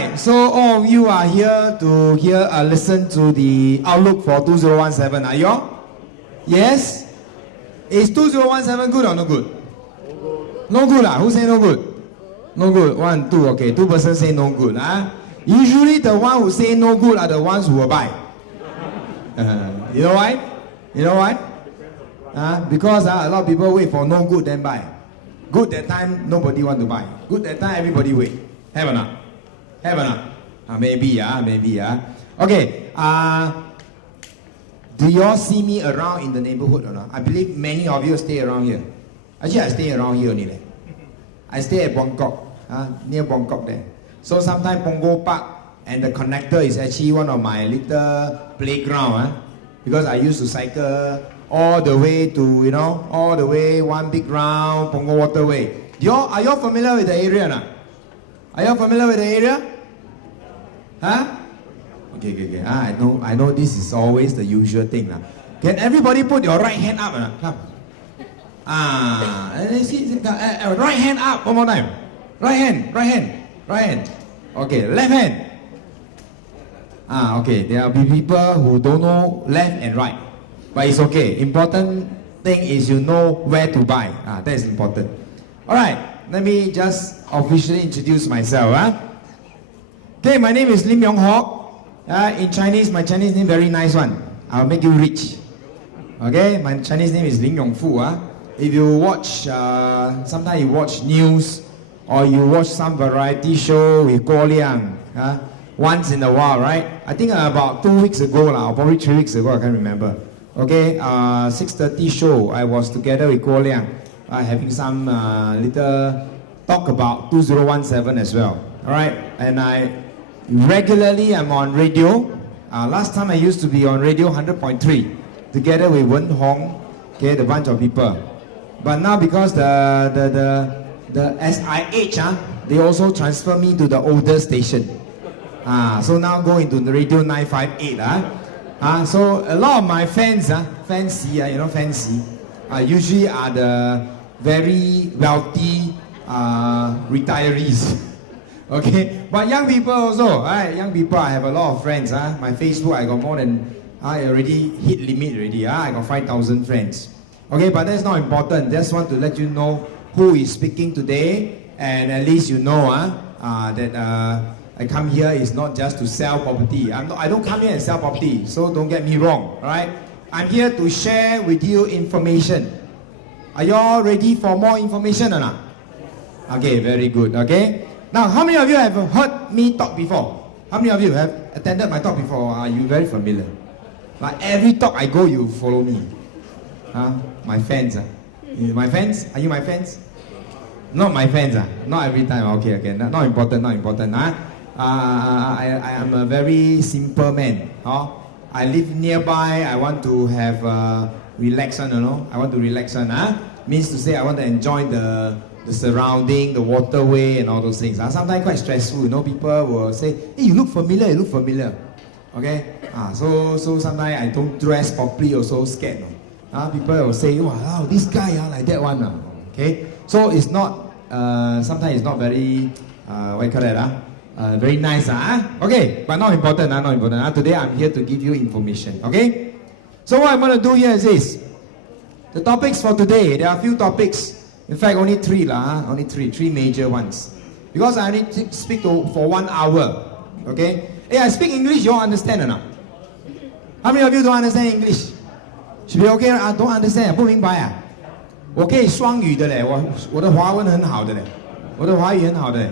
Alright, so all of you are here to listen to the outlook for 2017. Are you all? Yes? Is 2017 good or no good? No good. Who say no good? No good. 1, 2, okay. 2 persons say no good. Usually the one who say no good are the ones who will buy. You know why? You know why? Because a lot of people wait for no good then buy. Good that time, nobody want to buy. Good that time, everybody wait. Have or not? Have or not? Maybe. Okay. Do you all see me around in the neighborhood or not? I believe many of you stay around here. Actually, I stay around here only. I stay at Bangkok, near Bangkok there. So sometimes Punggol Park and the connector is actually one of my little playground. Because I used to cycle all the way to, all the way one big round, Punggol Waterway. Are you all familiar with the area or not? Are you all familiar with the area? Okay. I know this is always the usual thing. Can everybody put your right hand up? Right hand up, one more time. Right hand. Okay, left hand. Okay, there will be people who don't know left and right. But it's okay. Important thing is you know where to buy. That is important. Alright, let me just officially introduce myself. Okay, my name is Lim Yong Hock. In Chinese, my Chinese name very nice one. I'll make you rich. Okay, my Chinese name is Lim Yong Fu. If you watch, sometimes you watch news or you watch some variety show with Guo Liang, once in a while, right? I think about 2 weeks ago, or probably 3 weeks ago, I can't remember. Okay, 6:30 show, I was together with Guo Liang, having some little talk about 2017 as well. Alright, and regularly I'm on radio. Last time I used to be on radio 100.3 together with Wen Hong, okay, the bunch of people. But now because as I age, they also transfer me to the older station. So now go into the radio 958. So a lot of my fans, fancy, usually are the very wealthy retirees. Okay, but young people also, right? Young people, I have a lot of friends. My Facebook, I got more than, I already hit limit already. I got 5,000 friends. Okay, but that's not important. Just want to let you know who is speaking today, and at least you know that I come here is not just to sell property. I don't come here and sell property, so don't get me wrong. All right, I'm here to share with you information. Are you all ready for more information or not? Okay, very good. Okay. Now, how many of you have heard me talk before? How many of you have attended my talk before? Are you very familiar? Like every talk I go, you follow me. My fans. My fans? Are you my fans? Not my fans. Not every time. Okay. Not important. I am a very simple man. I live nearby. I want to have relaxation. I want to relax. Means to say I want to enjoy the surrounding, the waterway and all those things. Sometimes quite stressful, people will say, hey, you look familiar. Okay? So sometimes I don't dress properly, also scared. People will say, wow, this guy like that one. Okay? So it's not, sometimes it's not very, what you call that? Very nice. Okay, but not important. Today I'm here to give you information. Okay? So what I'm going to do here is this. The topics for today, there are a few topics. In fact, only three only three major ones. Because I need to speak for 1 hour. Okay? Hey, I speak English, you all understand or not? How many of you don't understand English? Should be okay? Don't understand, 不明白啊？我可以双语的嘞，我的华文很好的嘞，我的华语很好的嘞，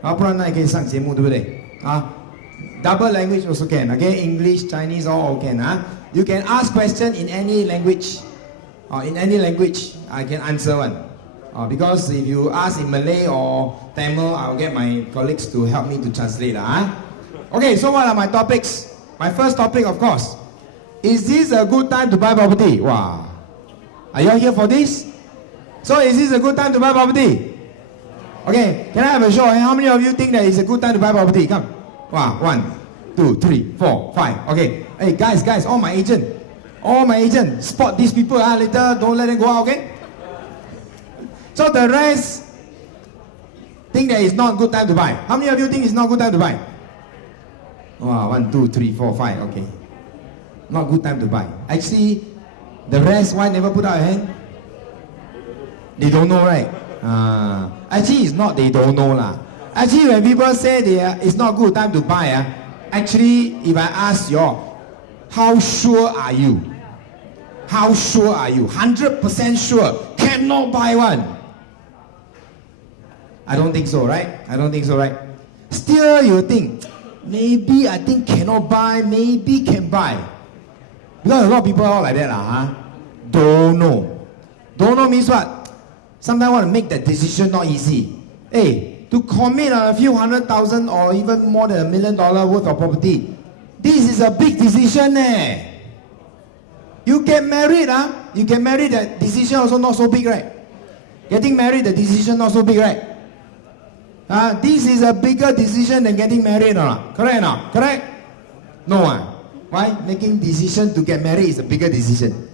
不然那也可以上节目，对不对？Double language also can, okay? English, Chinese, all can. You can ask question in any language. In any language, I can answer one. Because if you ask in Malay or Tamil, I'll get my colleagues to help me to translate. Okay, so what are my topics? My first topic, of course, is this a good time to buy property? Wow. Are you all here for this? So is this a good time to buy property? Okay, can I have a show? How many of you think that it's a good time to buy property? Come. Wow, 1, 2, 3, 4, 5. Okay. Hey, guys, all my agent, spot these people. Later, don't let them go out, okay? So the rest, think that it's not good time to buy? How many of you think it's not good time to buy? Wow, 1, 2, 3, 4, 5, okay. Not good time to buy. Actually, the rest, why never put out a hand? They don't know, right? Actually, it's not they don't know lah. Actually, when people say it's not good time to buy, actually, if I ask you all, how sure are you? How sure are you? 100% sure. Cannot buy one. I don't think so, right? I don't think so, right? Still, you think, maybe I think cannot buy, maybe can buy. Because a lot of people are like that, Don't know. Don't know means what? Sometimes want to make that decision not easy. Hey, to commit a few $100,000 or even more than $1 million worth of property, this is a big decision, You get married, You get married, that decision also not so big, right? Getting married, the decision not so big, right? This is a bigger decision than getting married, or not? Correct or not? Correct? No, Why? Making decision to get married is a bigger decision.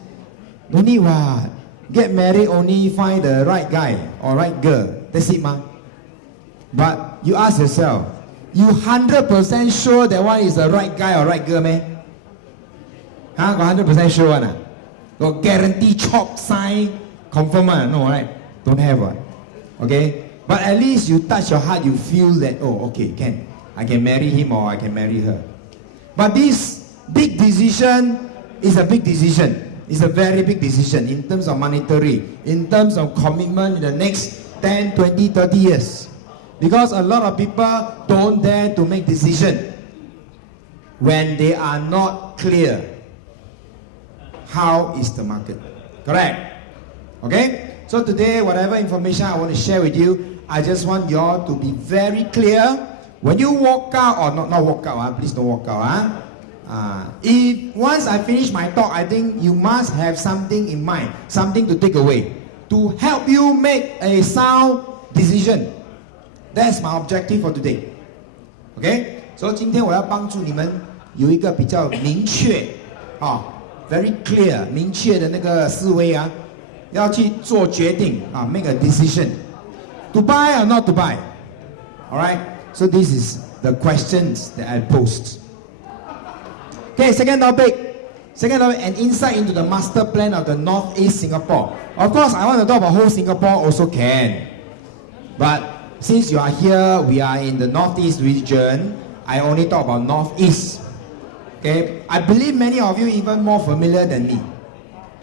No need what? Get married only find the right guy or right girl. That's it, ma. But you ask yourself, you 100% sure that one is the right guy or right girl, man? Got 100% sure one? Got guarantee chop sign confirm one? No, right? Don't have one. Okay? But at least you touch your heart, you feel that, oh, okay, I can marry him or I can marry her. But this big decision is a big decision. It's a very big decision in terms of monetary, in terms of commitment in the next 10, 20, 30 years. Because a lot of people don't dare to make decision when they are not clear how is the market. Correct? Okay? So today, whatever information I want to share with you, I just want you all to be very clear. When you walk out, or not walk out, please don't walk out. If once I finish my talk, I think you must have something in mind, something to take away, to help you make a sound decision. That's my objective for today. Okay? So 今天我要帮助你们有一个比较明确very clear 明确的那个思维要去做决定make a decision to buy or not to buy. Alright? So this is the questions that I posed. Okay, second topic, an insight into the master plan of the Northeast Singapore. Of course, I want to talk about whole Singapore also can. But since you are here, we are in the Northeast region, I only talk about Northeast. Okay, I believe many of you even more familiar than me.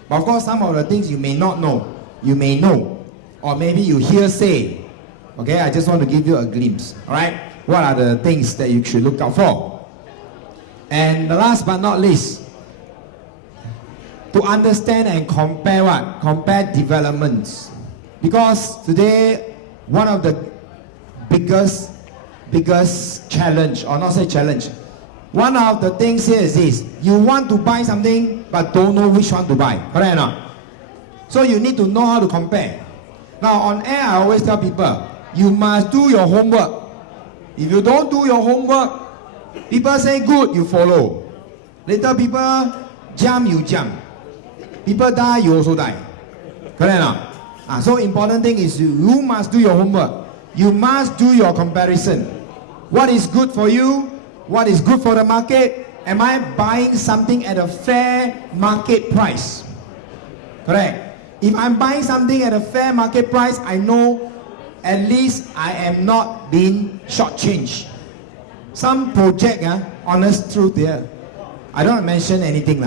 But of course, some of the things you may not know, you may know. Or maybe you hear say. Okay, I just want to give you a glimpse. Alright, what are the things that you should look out for? And the last but not least, to understand and compare what? Compare developments. Because today, one of the biggest challenge, or not say challenge, one of the things here is this: you want to buy something but don't know which one to buy. Correct or not? So you need to know how to compare. Now on air, I always tell people, you must do your homework. If you don't do your homework, people say good, you follow. Later people jump, you jump. People die, you also die. Correct or not? So important thing is you must do your homework. You must do your comparison. What is good for you? What is good for the market? Am I buying something at a fair market price? Correct. If I'm buying something at a fair market price, I know at least I am not being shortchanged. Some project, honest truth here, I don't mention anything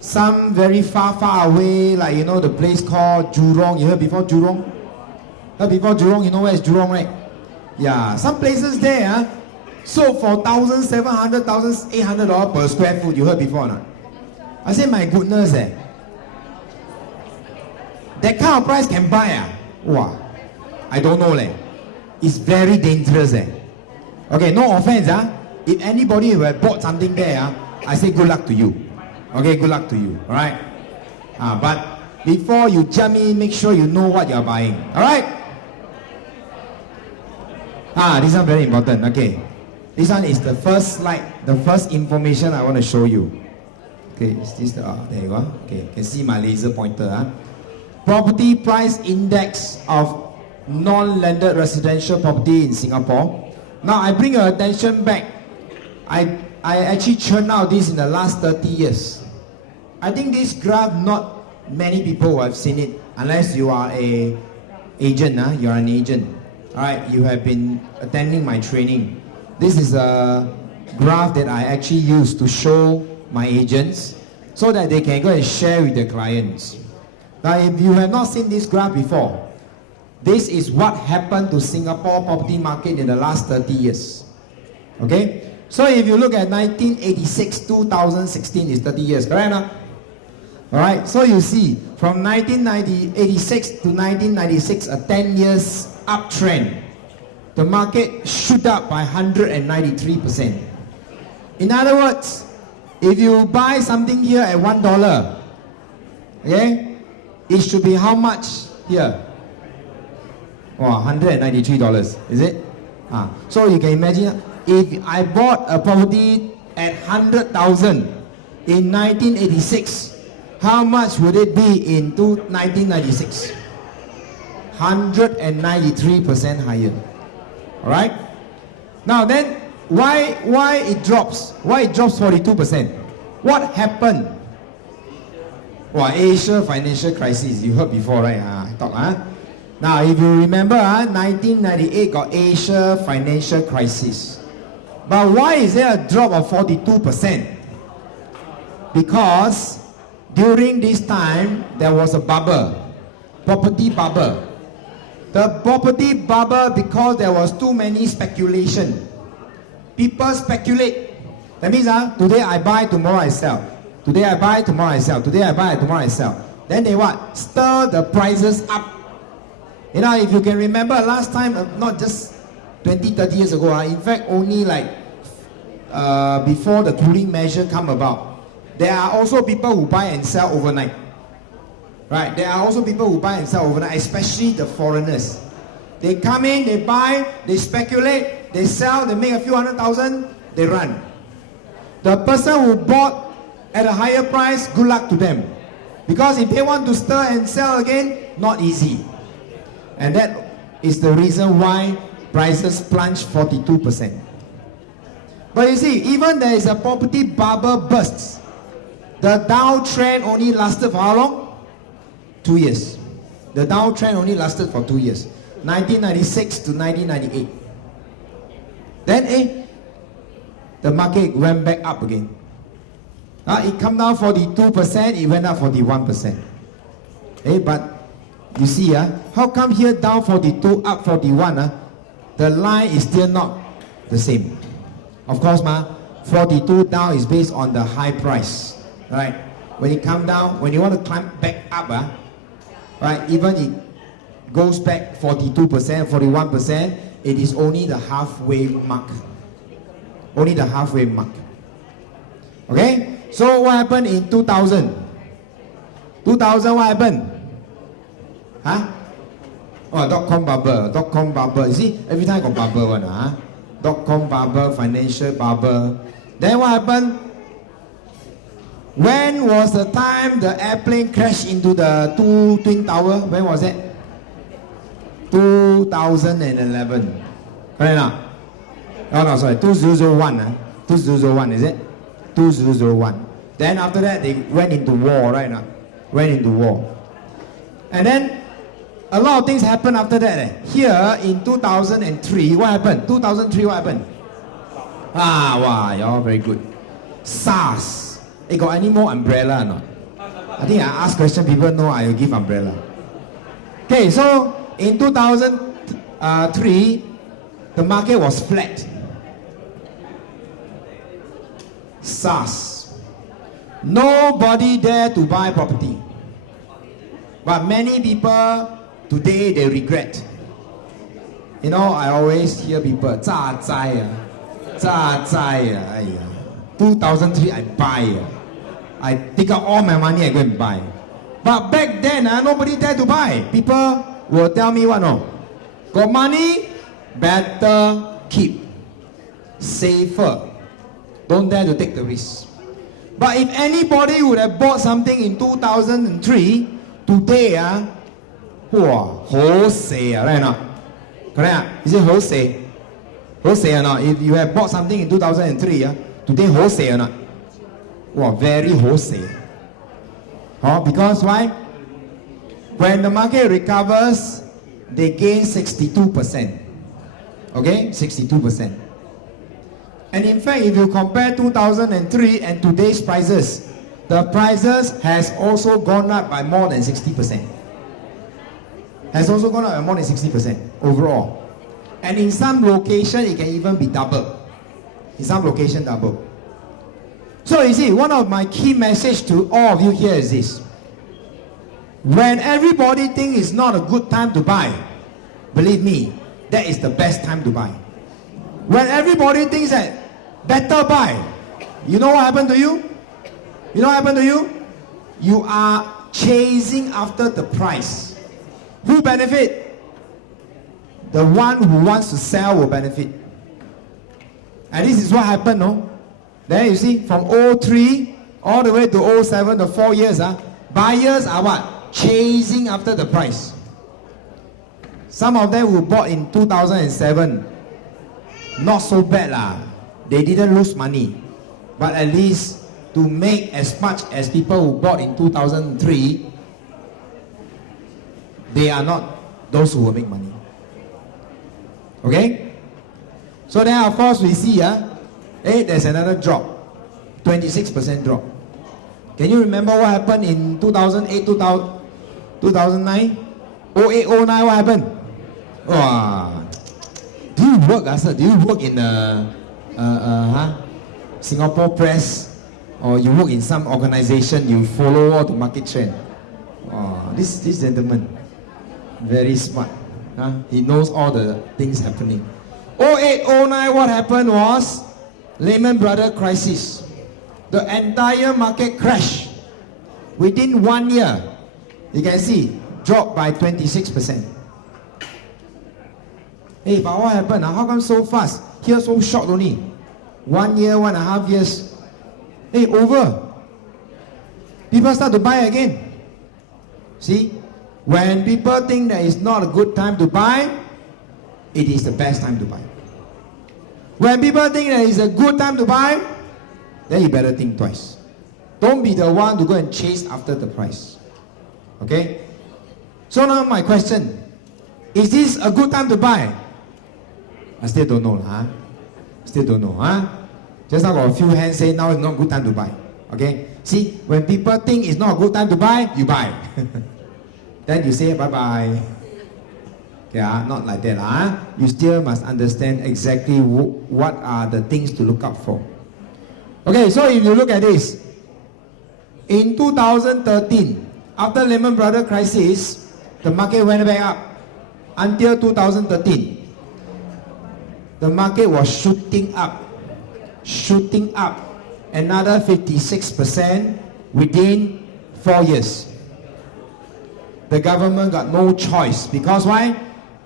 Some very far away, like the place called Jurong. You heard before Jurong? Heard before Jurong? You know where is Jurong, right? Yeah, some places there sold for $1,700, $1,800 per square foot. You heard before or not? I say, my goodness, that kind of price can buy Wow, I don't know It's very dangerous Okay, no offense If anybody who had bought something there I say good luck to you. Okay, good luck to you. Alright? But before you jump in, make sure you know what you're buying. Alright? This one very important. Okay. This one is the first slide, the first information I want to show you. Okay, is this the, there you go. Okay, you can see my laser pointer. Property price index of non-landed residential property in Singapore. Now I bring your attention back. I actually churned out this in the last 30 years. I think this graph, not many people have seen it, unless you are an agent. You are an agent. Alright, you have been attending my training. This is a graph that I actually use to show my agents so that they can go and share with their clients. Now, if you have not seen this graph before, this is what happened to Singapore property market in the last 30 years. Okay? So if you look at 1986, 2016 is 30 years, correct? Alright, so you see, from 1986 to 1996, a 10 years uptrend. The market shoot up by 193%. In other words, if you buy something here at $1, okay, it should be how much here? Wow, $193, is it? So you can imagine, if I bought a property at 100,000 in 1986, how much would it be in 1996? 193% higher. Alright? Now then, why it drops? Why it drops 42%? What happened? Well, Asia financial crisis, you heard before, right? Now, if you remember, 1998 got Asia financial crisis. But why is there a drop of 42%? Because during this time, there was a bubble, property bubble. The property bubble because there was too many speculation. People speculate. That means today I buy, tomorrow I sell. Today I buy, tomorrow I sell. Today I buy, tomorrow I sell. Then they what? Stir the prices up. You know, if you can remember last time, not just 20, 30 years ago, in fact only like before the cooling measure come about, there are also people who buy and sell overnight. Right? There are also people who buy and sell overnight, especially the foreigners. They come in, they buy, they speculate, they sell, they make a few 100,000, they run. The person who bought at a higher price, good luck to them. Because if they want to stir and sell again, not easy. And that is the reason why prices plunge 42%. But you see, even there is a property bubble bursts, the downtrend only lasted for how long? 2 years. The downtrend only lasted for 2 years. 1996 to 1998. Then the market went back up again. It come down 42%, it went up 41%. But you see, how come here down 42, up 41? The line is still not the same. Of course, 42 down is based on the high price. Right? When it come down, when you want to climb back up, right, even it goes back 42%, 41%, it is only the halfway mark. Only the halfway mark. Okay? So what happened in 2000? 2000 what happened? .com bubble, .com bubble. You see, every time got bubble one, .com bubble, financial bubble. Then what happened? When was the time the airplane crashed into the two twin tower? When was it? 2011. Correct now? Oh no, sorry, 2001. 2001, is it? 2001. Then after that, they went into war, right now? Went into war. And then, a lot of things happened after that. Here, in 2003, what happened? 2003, what happened? Wow, y'all very good. SARS. Got any more umbrella or not? I think I ask question, people know I will give umbrella. Okay, so in 2003, the market was flat. SARS. Nobody dare to buy property. But many people today, they regret. You know, I always hear people, 2003 I buy. I take out all my money and go and buy. But back then, nobody dare to buy. People will tell me what, no? Got money, better keep. Safer. Don't dare to take the risk. But if anybody would have bought something in 2003, today, Wow, wholesale, right or not? Correct? Is it wholesale? Wholesale or not? If you have bought something in 2003, today wholesale or not? Wow, very wholesale. Because why? When the market recovers, they gain 62%. Okay, 62%. And in fact, if you compare 2003 and today's prices, the prices has also gone up by more than 60%. Has also gone up by more than 60% overall. And in some location, it can even be double. In some location, double. So you see, one of my key message to all of you here is this. When everybody thinks it's not a good time to buy, believe me, that is the best time to buy. When everybody thinks that better buy, you know what happened to you? You know what happened to you? You are chasing after the price. Who benefit? The one who wants to sell will benefit. And this is what happened, no? There you see, from 03 all the way to 07, the 4 years, buyers are what? Chasing after the price. Some of them who bought in 2007, not so bad lah. They didn't lose money. But at least to make as much as people who bought in 2003, they are not those who will make money. Okay? So then of course we see, there's another drop. 26% drop. Can you remember what happened in 2008, 2009? 08, 09, what happened? Wow. Do you work, sir? Do you work in Singapore press, or you work in some organization, you follow all the market trend? Oh, this gentleman, very smart. He knows all the things happening. 08, 09, what happened was Lehman Brothers crisis. The entire market crashed. Within 1 year, you can see, dropped by 26%. Hey, but what happened? How come so fast? Here so short only. 1 year, 1.5 years. Hey, over. People start to buy again. See? When people think that it's not a good time to buy, it is the best time to buy. When people think that it's a good time to buy, then you better think twice. Don't be the one to go and chase after the price. Okay? So now my question, is this a good time to buy? I still don't know, Still don't know, Just now got a few hands say now is not a good time to buy. Okay? See, when people think it's not a good time to buy, you buy. Then you say bye-bye. Okay, not like that. You still must understand exactly what are the things to look out for. Okay, so if you look at this, in 2013, after Lehman Brothers crisis, the market went back up. Until 2013, the market was shooting up another 56% within 4 years. The government got no choice, because why?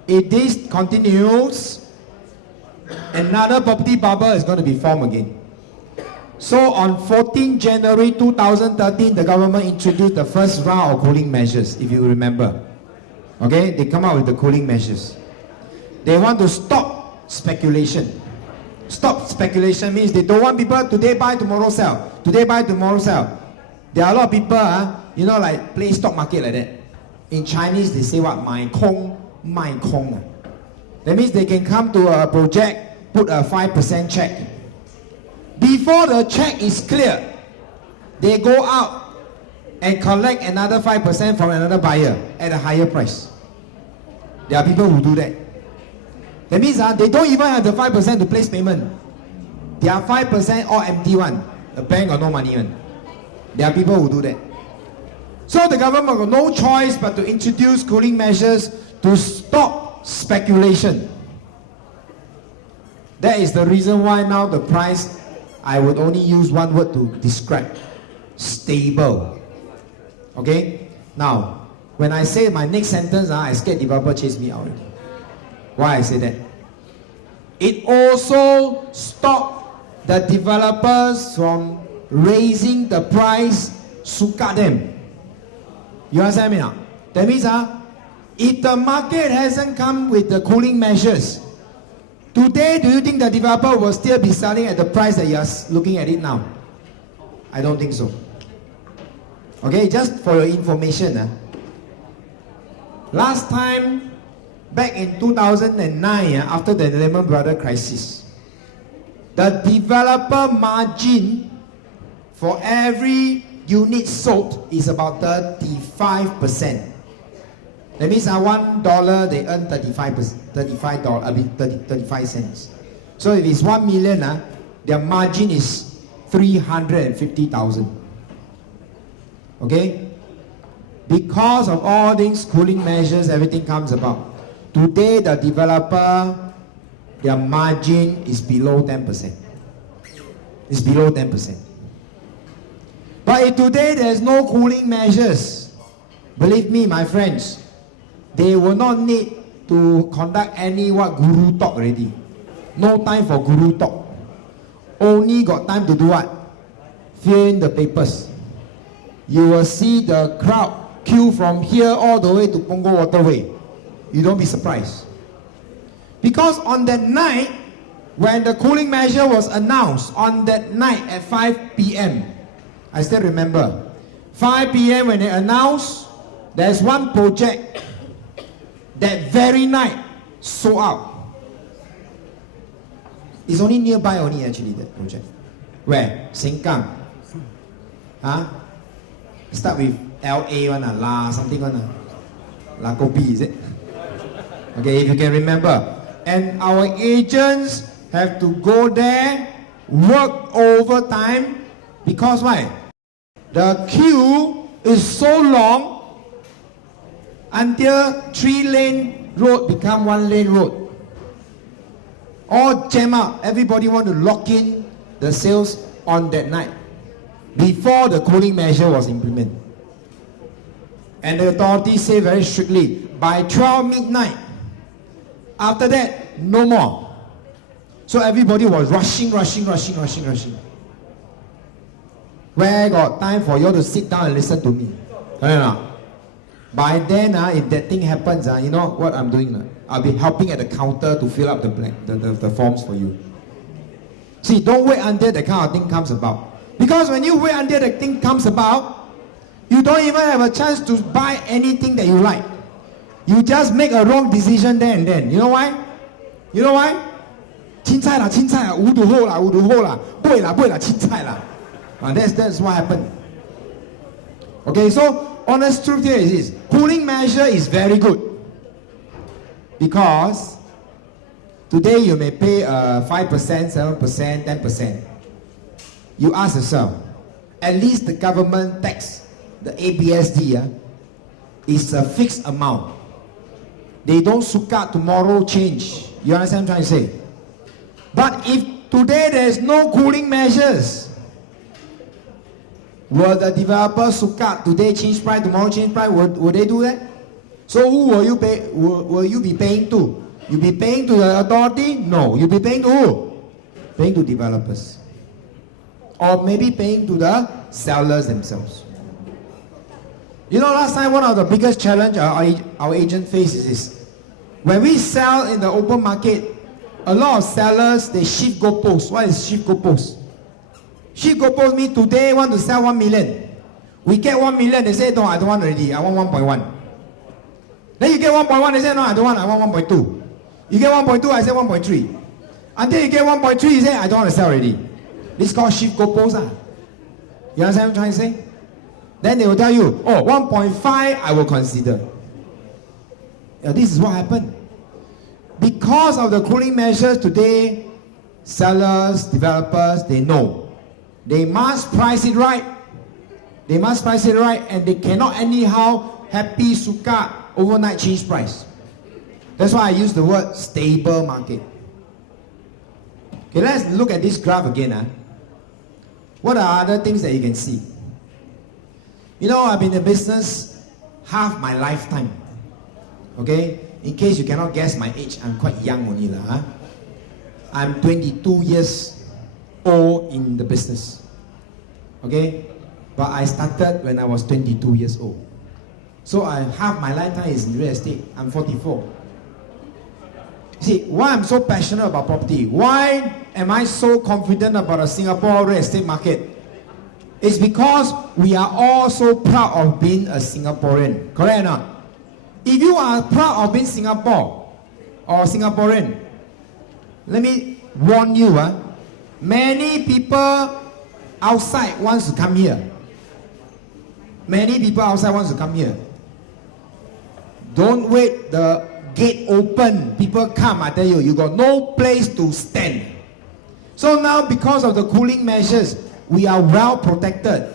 If this continues, another property bubble is going to be formed again. So on 14 January 2013, the government introduced the first round of cooling measures, if you remember. Okay, they come out with the cooling measures. They want to stop speculation. Stop speculation means they don't want people today buy, tomorrow sell. Today buy, tomorrow sell. There are a lot of people, like play stock market like that. In Chinese, they say what? 买空, 卖空. That means they can come to a project, put a 5% check. Before the check is clear, they go out and collect another 5% from another buyer at a higher price. There are people who do that. That means they don't even have the 5% to place payment. Their 5% all empty one. The bank got no money one. There are people who do that. So the government got no choice but to introduce cooling measures to stop speculation. That is the reason why now the price, I would only use one word to describe: stable. Okay? Now, when I say my next sentence, I scared developer chase me out. Why I say that? It also stopped the developers from raising the price, suka them. You understand me now? That means If the market hasn't come with the cooling measures, today do you think the developer will still be selling at the price that you are looking at it now? I don't think so. Okay, just for your information. Last time, back in 2009, after the Lehman Brothers crisis, the developer margin for every unit sold is about 35%. That means $1 they earn 35 cents. So if it's 1 million, their margin is 350,000. Okay? Because of all these cooling measures, everything comes about. Today, the developer, their margin is below 10%. It's below 10%. But if today there's no cooling measures, believe me, my friends, they will not need to conduct any guru talk already. No time for guru talk. Only got time to do what? Fill in the papers. You will see the crowd queue from here all the way to Punggol Waterway. You don't be surprised. Because on that night, when the cooling measure was announced, on that night at 5 p.m., I still remember, 5 p.m. when they announced, there's one project that very night sold out. It's only nearby only actually, that project. Where? Sengkang. Huh? Start with LA one, something one. La Kopi, is it? Okay, if you can remember. And our agents have to go there, work overtime, because why? The queue is so long until 3-lane road become 1-lane road. All jam up. Everybody want to lock in the sales on that night before the cooling measure was implemented. And the authorities say very strictly, by 12 midnight, after that, no more. So everybody was rushing. Where got time for you to sit down and listen to me? By then, if that thing happens, you know what I'm doing? I'll be helping at the counter to fill up the forms for you. See, don't wait until the kind of thing comes about. Because when you wait until the thing comes about, you don't even have a chance to buy anything that you like. You just make a wrong decision there and then. You know why? You know why? 青菜啦, 五度后啦, 贵啦, 青菜啦. That's what happened. Okay, so honest truth here is this: cooling measure is very good, because today you may pay 5%, 7%, 10%. You ask yourself, at least the government tax, the ABSD, is a fixed amount. They don't suka tomorrow change. You understand what I'm trying to say? But if today there is no cooling measures, will the developer suka today change price, tomorrow change price? Will they do that? So who will you pay? Will you be paying to? You be paying to the authority? No. You be paying to who? Paying to developers, or maybe paying to the sellers themselves. You know, last time one of the biggest challenge our agent faces is when we sell in the open market. A lot of sellers, they shift goalposts. What is shift goalposts? Shift goalposts means today want to sell 1 million. We get 1 million, they say, no, I don't want already, I want 1.1. Then you get 1.1, they say, no, I don't want, I want 1.2. You get 1.2, I say 1.3. Until you get 1.3, you say, I don't want to sell already. This is called shift goalposts. You understand what I'm trying to say? Then they will tell you, oh, 1.5, I will consider. This is what happened. Because of the cooling measures today, sellers, developers, they know. They must price it right. They must price it right, and they cannot anyhow happy suka overnight change price. That's why I use the word stable market. Okay, let's look at this graph again. What are other things that you can see? You know, I've been in business half my lifetime. Okay? In case you cannot guess my age, I'm quite young only. I'm 22 years old in the business. Okay? But I started when I was 22 years old. So half my lifetime is in real estate. I'm 44. See, why I'm so passionate about property? Why am I so confident about the Singapore real estate market? It's because we are all so proud of being a Singaporean. Correct or not? If you are proud of being Singapore or Singaporean, let me warn you, many people outside wants to come here. Many people outside wants to come here. Don't wait the gate open. People come, I tell you, you got no place to stand. So now, because of the cooling measures, we are well protected.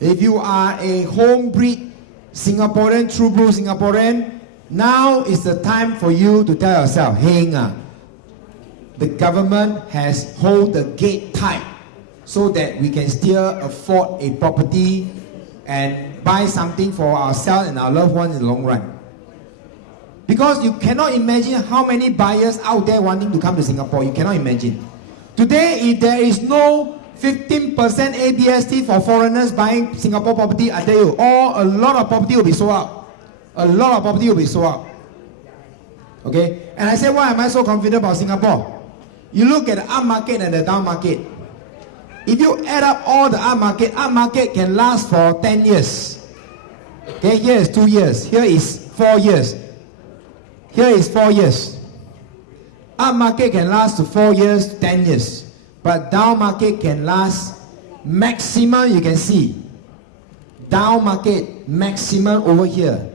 If you are a home-breed Singaporean, true blue Singaporean, now is the time for you to tell yourself, hey, the government has hold the gate tight so that we can still afford a property and buy something for ourselves and our loved ones in the long run. Because you cannot imagine how many buyers out there wanting to come to Singapore. You cannot imagine. Today, if there is no 15% ABST for foreigners buying Singapore property, I tell you, a lot of property will be sold out. A lot of property will be sold out. Okay? And I say, why am I so confident about Singapore? You look at the up market and the down market. If you add up all the up market can last for 10 years. Okay, here is 2 years. Here is 4 years. Here is 4 years. Up market can last to 4 years, 10 years. But down market can last maximum, you can see. Down market maximum over here.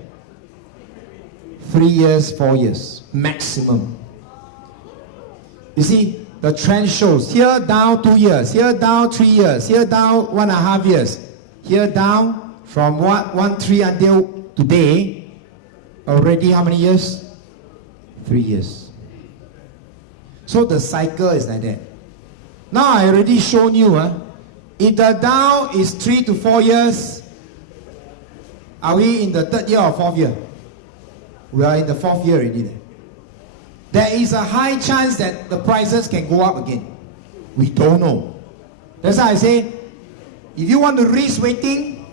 3 years, 4 years. Maximum. You see, the trend shows here down 2 years, here down 3 years, here down 1.5 years, here down from 1.3 until today. Already how many years? 3 years. So the cycle is like that. Now I already shown you, if the down is 3 to 4 years, are we in the 3rd year or 4th year? We are in the 4th year already. There is a high chance that the prices can go up again. We don't know. That's why I say, if you want to risk waiting,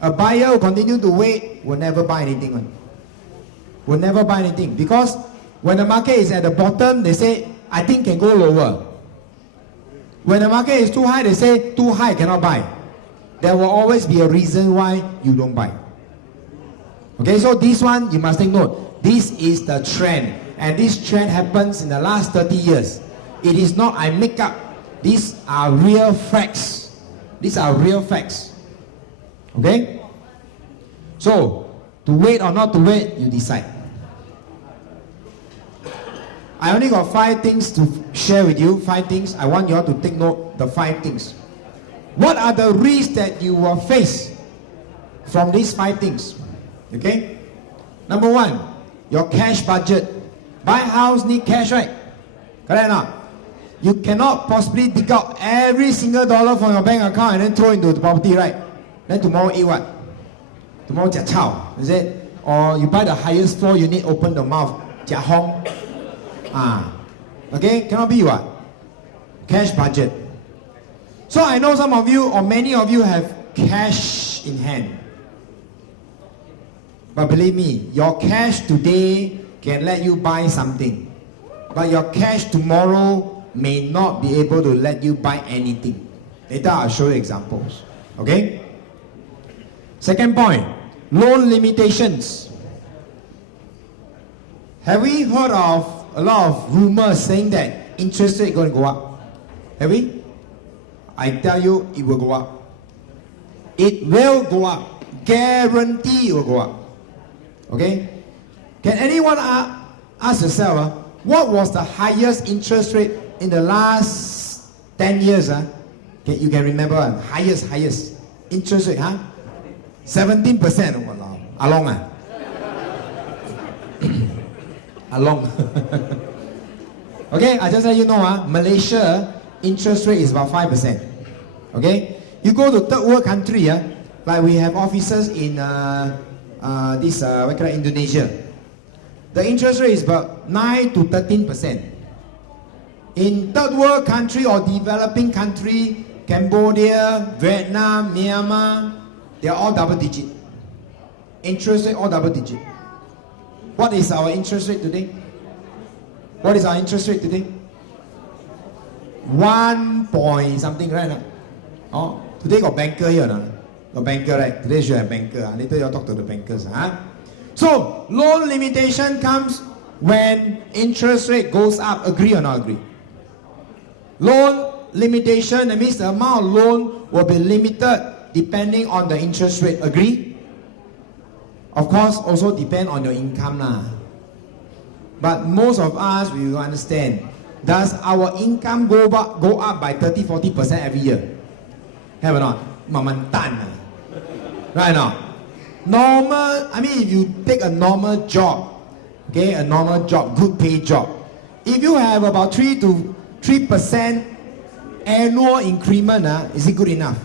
a buyer who continue to wait will never buy anything. Will never buy anything. Because when the market is at the bottom, they say, I think can go lower. When the market is too high, they say, too high, cannot buy. There will always be a reason why you don't buy. Okay, so this one, you must take note. This is the trend. And this trend happens in the last 30 years. It is not I make up. These are real facts. These are real facts. Okay? So, to wait or not to wait, you decide. I only got 5 things to share with you. 5 things. I want you all to take note the 5 things. What are the risks that you will face from these 5 things? Okay? Number 1, your cash budget. Buy house need cash, right? Correct or not? You cannot possibly dig out every single dollar from your bank account and then throw into the property, right? Then tomorrow eat what? Tomorrow jia chow, is it? Or you buy the highest floor, you need open the mouth, jia hong. Okay, cannot be what? Cash budget. So I know some of you or many of you have cash in hand. But believe me, your cash today can let you buy something. But your cash tomorrow may not be able to let you buy anything. Later I'll show you examples. Okay? Second point, loan limitations. Have we heard of a lot of rumors saying that interest rate is going to go up? Have we? I tell you, it will go up. It will go up. Guarantee it will go up. Okay? Can anyone ask yourself, what was the highest interest rate in the last 10 years? You can remember, highest interest rate, 17%. Wow. Along, along. Okay, I just let you know, Malaysia interest rate is about 5%. Okay, you go to third world country, like we have offices in Indonesia. The interest rate is about 9 to 13%. In third world country or developing country, Cambodia, Vietnam, Myanmar, they are all double digit. Interest rate all double digit. What is our interest rate today? What is our interest rate today? 1 point something, right? Oh, today got banker here, no? Got banker, right? Today should have banker. Later you talk to the bankers. Huh? So, loan limitation comes when interest rate goes up. Agree or not agree? Loan limitation, that means the amount of loan will be limited depending on the interest rate. Agree? Of course, also depend on your income lah. But most of us, we will understand. Does our income go up by 30-40% every year? Have or not? Mamantan. Right now. Normal, I mean, if you take a normal job, okay, a normal job, good paid job, if you have about 3% annual increment, is it good enough?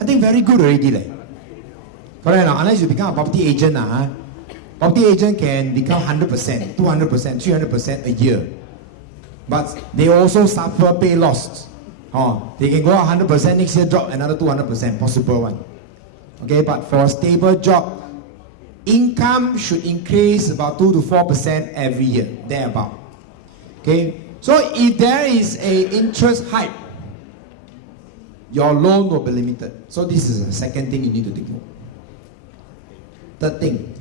I think very good already. Correct or not? Unless you become a property agent, property agent can become 100%, 200%, 300% a year. But they also suffer pay loss. They can go 100% next year, drop another 200%, possible one. Okay, but for a stable job, income should increase about 2 to 4% every year, thereabout. Okay, so if there is a interest hike, your loan will be limited. So this is the second thing you need to take note. Third thing,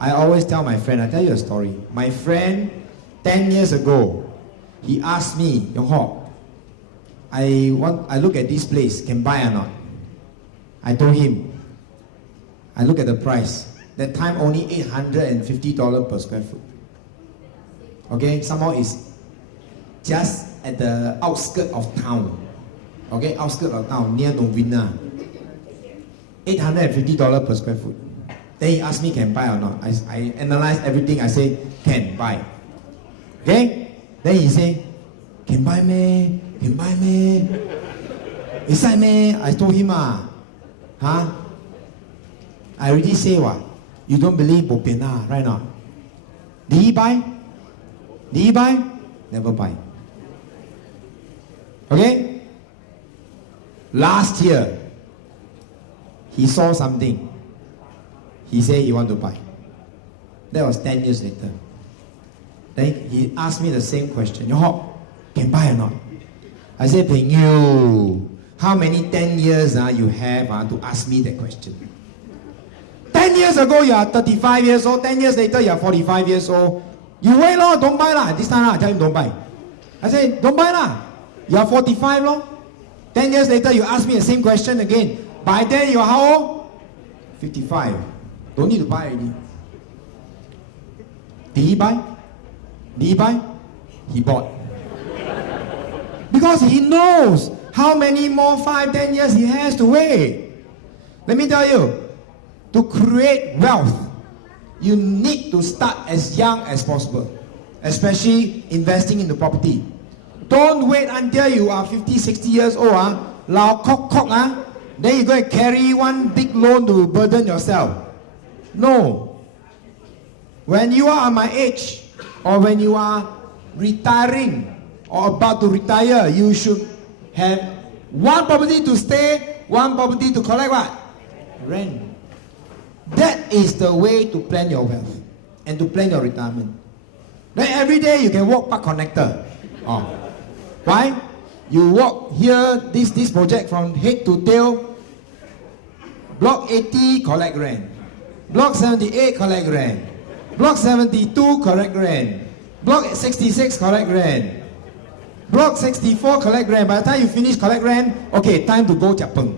I always tell my friend, I tell you a story. My friend, 10 years ago, he asked me, Yong Ho, I look at this place, can buy or not? I told him, I look at the price. That time only $850 per square foot. Okay, somehow it's just at the outskirts of town. Okay, outskirts of town, near Novena. $850 per square foot. Then he asked me, can buy or not? I analyzed everything, I say, can buy. Okay? Then he say, can buy me? Can buy me? Inside me? I told him, I already say what? You don't believe bo pian right now? Did he buy? Did he buy? Never buy. Okay? Last year, he saw something. He said he want to buy. That was 10 years later. Then he asked me the same question. Yong Ho, can buy or not? I said, Peng Yu, how many 10 years you have to ask me that question? 10 years ago you are 35 years old, 10 years later you are 45 years old. You wait lor, don't buy lah. This time I tell him don't buy. I said, don't buy lah. You are 45 lor. 10 years later you ask me the same question again. By then you are how old? 55. Don't need to buy already. Did he buy? Did he buy? He bought. Because he knows how many more 5-10 years he has to wait. Let me tell you, to create wealth, you need to start as young as possible, especially investing in the property. Don't wait until you are 50, 60 years old, lao kok kok, then you go and carry one big loan to burden yourself. No. When you are my age, or when you are retiring, or about to retire, you should have one property to stay, one property to collect what? Rent. That is the way to plan your wealth and to plan your retirement. Then every day you can walk park connector. Why? You walk here, this project from head to tail. Block 80 collect rent. Block 78 collect rent. Block 72 collect rent. Block 66 collect rent. Block 64 collect rent. By the time you finish collect rent, okay, time to go Japang.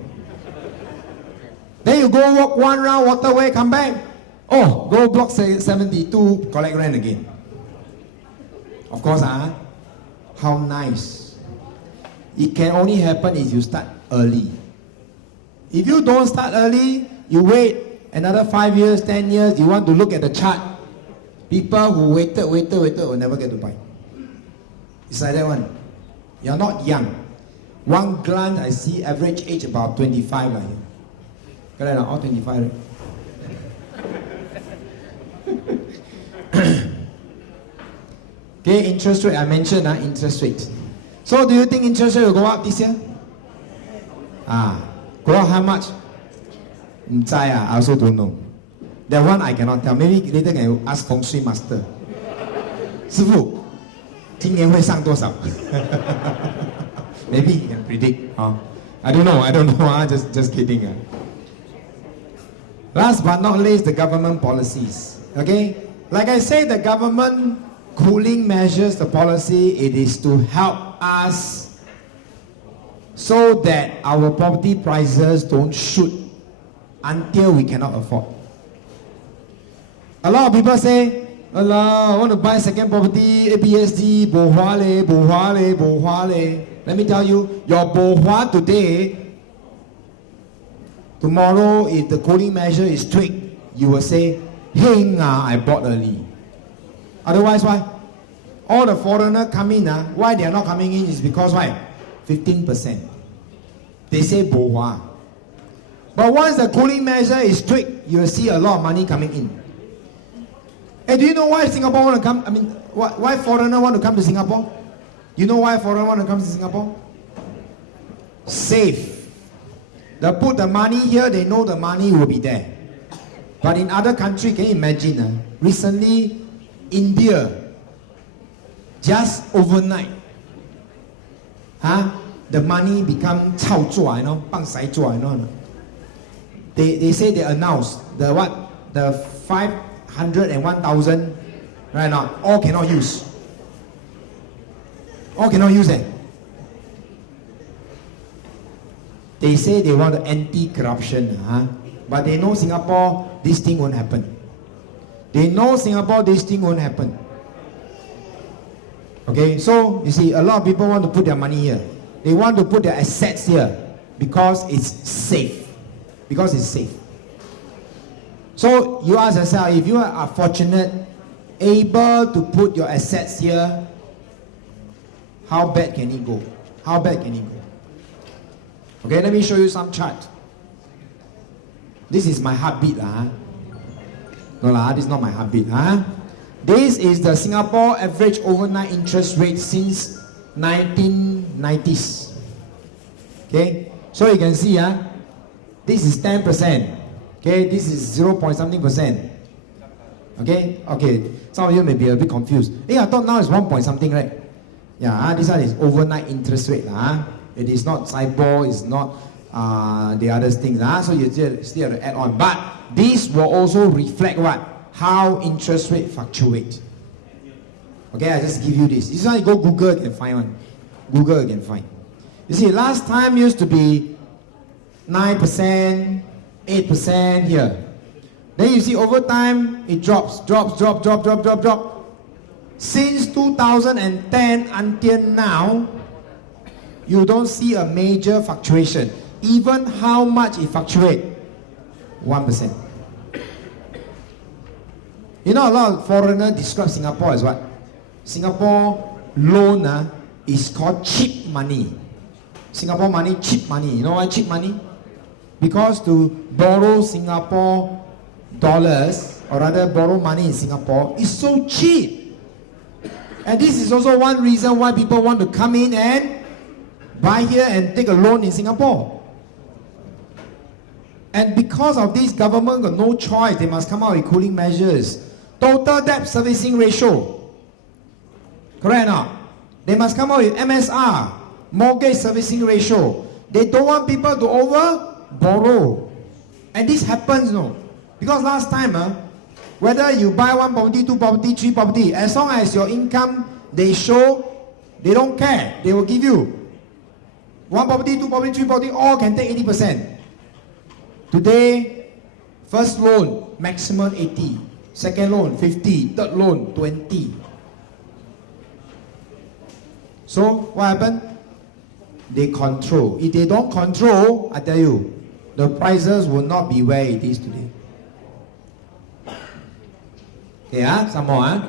Then you go walk one round waterway, come back. Oh, go block 72, collect rent again. Of course, how nice. It can only happen if you start early. If you don't start early, you wait another 5 years, 10 years, you want to look at the chart. People who waited will never get to buy. It's like that one. You're not young. One glance, I see average age about 25 like here. Correct, all 25, right? Okay, interest rate, I mentioned interest rate. So do you think interest rate will go up this year? Go up how much? I also don't know. That one I cannot tell. Maybe later can ask Feng Shui Master. 师傅，今年会上多少？ Maybe he can predict. I don't know. Just kidding. Last but not least, the government policies. Okay? Like I say, the government cooling measures, the policy, it is to help us so that our property prices don't shoot until we cannot afford. A lot of people say, Allah, I want to buy second property, ABSD, bo hua le, bo hua le, bo hua le. Let me tell you, your bo hua today, tomorrow, if the cooling measure is tweaked, you will say, hey, I bought early. Otherwise, why? All the foreigners come in, why they are not coming in is because why? 15%. They say bo hua. But once the cooling measure is tweaked, you will see a lot of money coming in. Hey, do you know why Singapore want to come? I mean, why foreigners want to come to Singapore? You know why foreigners want to come to Singapore? Safe. They put the money here, they know the money will be there. But in other countries, can you imagine? Recently, India, just overnight, the money become 炒作, bang sai zuo, They say they announced the what? The 500 and 1,000 right now, all cannot use. All cannot use it. They say they want anti-corruption, but they know Singapore, this thing won't happen. They know Singapore, this thing won't happen. Okay, so you see, a lot of people want to put their money here. They want to put their assets here because it's safe. Because it's safe. So you ask yourself, if you are fortunate, able to put your assets here, how bad can it go? How bad can it go? Okay, let me show you some chart. This is my heartbeat. No, this is not my heartbeat. This is the Singapore average overnight interest rate since 1990s. Okay, so you can see, this is 10%. Okay, this is 0 point something percent. Okay, some of you may be a bit confused. Hey, I thought now it's 1 point something, right? Yeah, this one is overnight interest rate. It is not SIBOR, it's not the other things. So you still have to add on. But this will also reflect what? How interest rate fluctuate. Okay, I just give you this. This one you go Google, you can find one. Google, you can find. You see, last time used to be 9%, 8% here. Then you see over time, it drops. Since 2010 until now, you don't see a major fluctuation. Even how much it fluctuates? 1%. You know, a lot of foreigners describe Singapore as what? Singapore loan is called cheap money. Singapore money, cheap money. You know why cheap money? Because to borrow Singapore dollars, or rather borrow money in Singapore, is so cheap. And this is also one reason why people want to come in and buy here and take a loan in Singapore. And because of this, government got no choice. They must come out with cooling measures. Total debt servicing ratio. Correct or not? They must come out with MSR, mortgage servicing ratio. They don't want people to over borrow. And this happens, no? Because last time, whether you buy 1 property, 2 property, 3 property, as long as your income they show, they don't care. They will give you 1 property, 2 property, 3 property, all can take 80%. Today, first loan maximum 80, second loan 50, third loan 20. So what happened? They control. If they don't control, I tell you, the prices will not be where it is today. Okay, some more.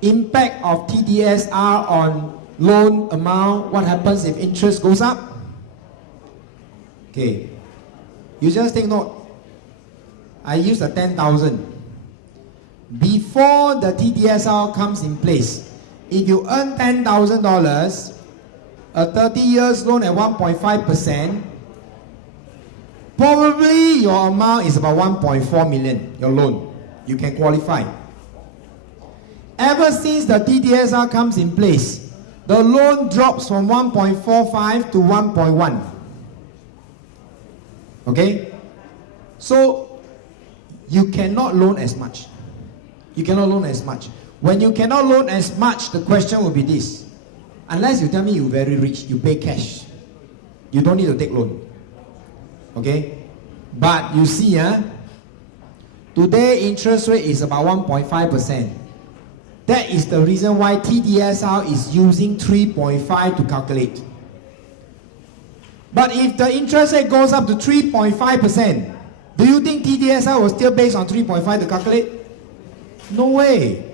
Impact of TDSR on loan amount. What happens if interest goes up? Okay, you just take note. I use the 10,000. Before the TDSR comes in place, if you earn $10,000, a 30 years loan at 1.5%, Probably your amount is about 1.4 million, your loan. You can qualify. Ever since the TDSR comes in place, the loan drops from 1.45 to 1.1. Okay? So, you cannot loan as much. You cannot loan as much. When you cannot loan as much, the question will be this. Unless you tell me you're very rich, you pay cash. You don't need to take loan. Okay? But you see, today interest rate is about 1.5%. That is the reason why TDSR is using 3.5 to calculate. But if the interest rate goes up to 3.5%, do you think TDSR will still based on 3.5 to calculate? No way.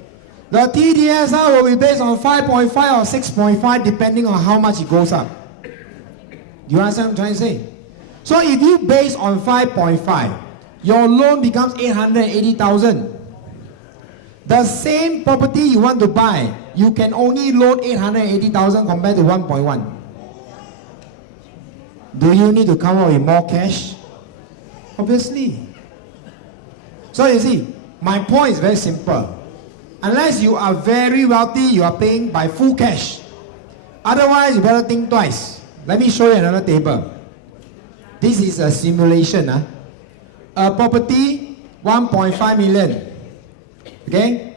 The TDSR will be based on 5.5 or 6.5 depending on how much it goes up. Do you understand what I'm trying to say? So if you base on 5.5, your loan becomes 880,000. The same property you want to buy, you can only loan 880,000 compared to 1.1. Do you need to come up with more cash? Obviously. So you see, my point is very simple. Unless you are very wealthy, you are paying by full cash. Otherwise, you better think twice. Let me show you another table. This is a simulation. A property, 1.5 million. Okay?